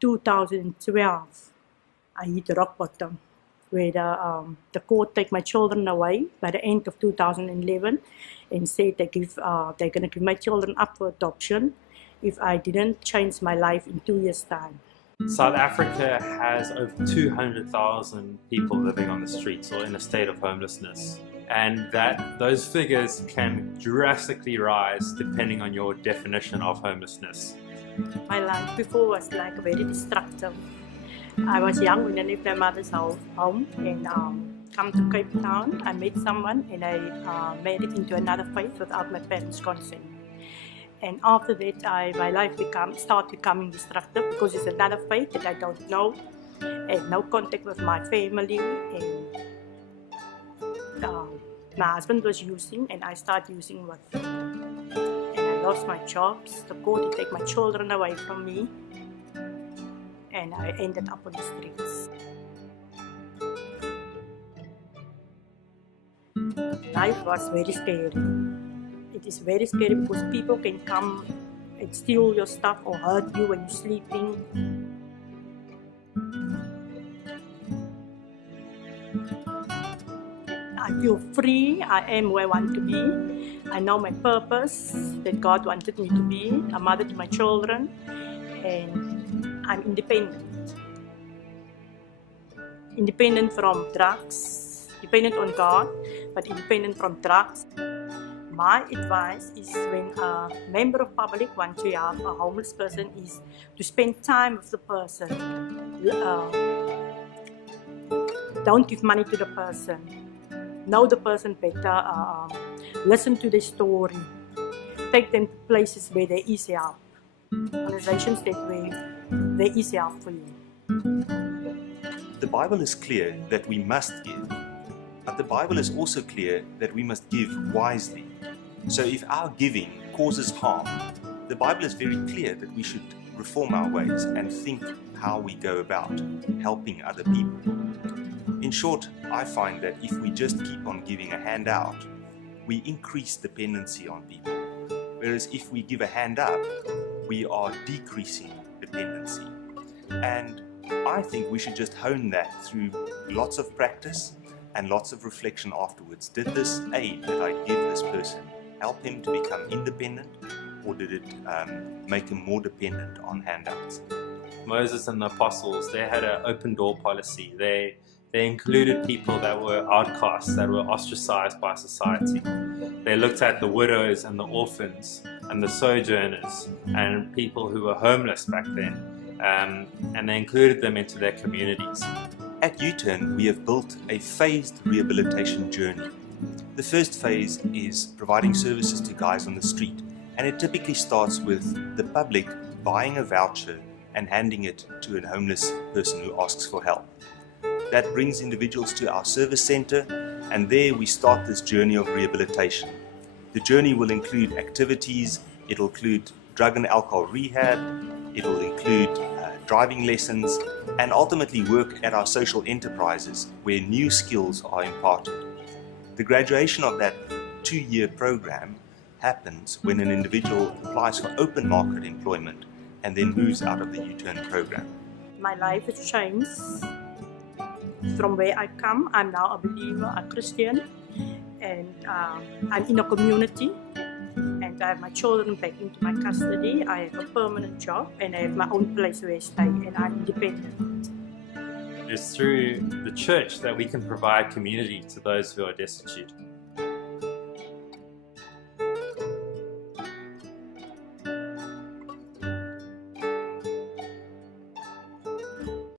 2012, I hit rock bottom, where the court take my children away by the end of 2011 and said they're going to give my children up for adoption if I didn't change my life in 2 years' time. South Africa has over 200,000 people living on the streets or in a state of homelessness, and those figures can drastically rise depending on your definition of homelessness. My life before was like very destructive. I was young when I left my mother's home and come to Cape Town. I met someone and I married into another faith without my parents' consent. And after that, my life started becoming destructive because it's another faith that I don't know, and no contact with my family. And my husband was using, and I started using with him. And I lost my jobs. The court would take my children away from me, and I ended up on the streets. Life was very scary. It is very scary because people can come and steal your stuff or hurt you when you're sleeping. I feel free. I am where I want to be. I know my purpose, that God wanted me to be, a mother to my children, and I'm independent. Independent from drugs, dependent on God, but independent from drugs. My advice is when a member of public wants to help a homeless person is to spend time with the person. Don't give money to the person. Know the person better. Listen to their story. Take them to places where there is help. Organizations where there is help for you. The Bible is clear that we must give, but the Bible is also clear that we must give wisely. So if our giving causes harm, the Bible is very clear that we should reform our ways and think how we go about helping other people. In short, I find that if we just keep on giving a handout, we increase dependency on people. Whereas if we give a hand up, we are decreasing dependency. And I think we should just hone that through lots of practice and lots of reflection afterwards. Did this aid that I give this person help him to become independent, or did it make him more dependent on handouts? Moses and the apostles, they had an open door policy. They included people that were outcasts, that were ostracized by society. They looked at the widows and the orphans and the sojourners and people who were homeless back then, and they included them into their communities. At U-Turn, we have built a phased rehabilitation journey. The first phase is providing services to guys on the street, and it typically starts with the public buying a voucher and handing it to a homeless person who asks for help. That brings individuals to our service center, and there we start this journey of rehabilitation. The journey will include activities, it will include drug and alcohol rehab, it will include driving lessons, and ultimately work at our social enterprises where new skills are imparted. The graduation of that 2-year program happens when an individual applies for open market employment and then moves out of the U-Turn program. My life has changed. From where I come, I'm now a believer, a Christian, and I'm in a community, and I have my children back into my custody. I have a permanent job, and I have my own place where I stay, and I'm independent. It's through the church that we can provide community to those who are destitute.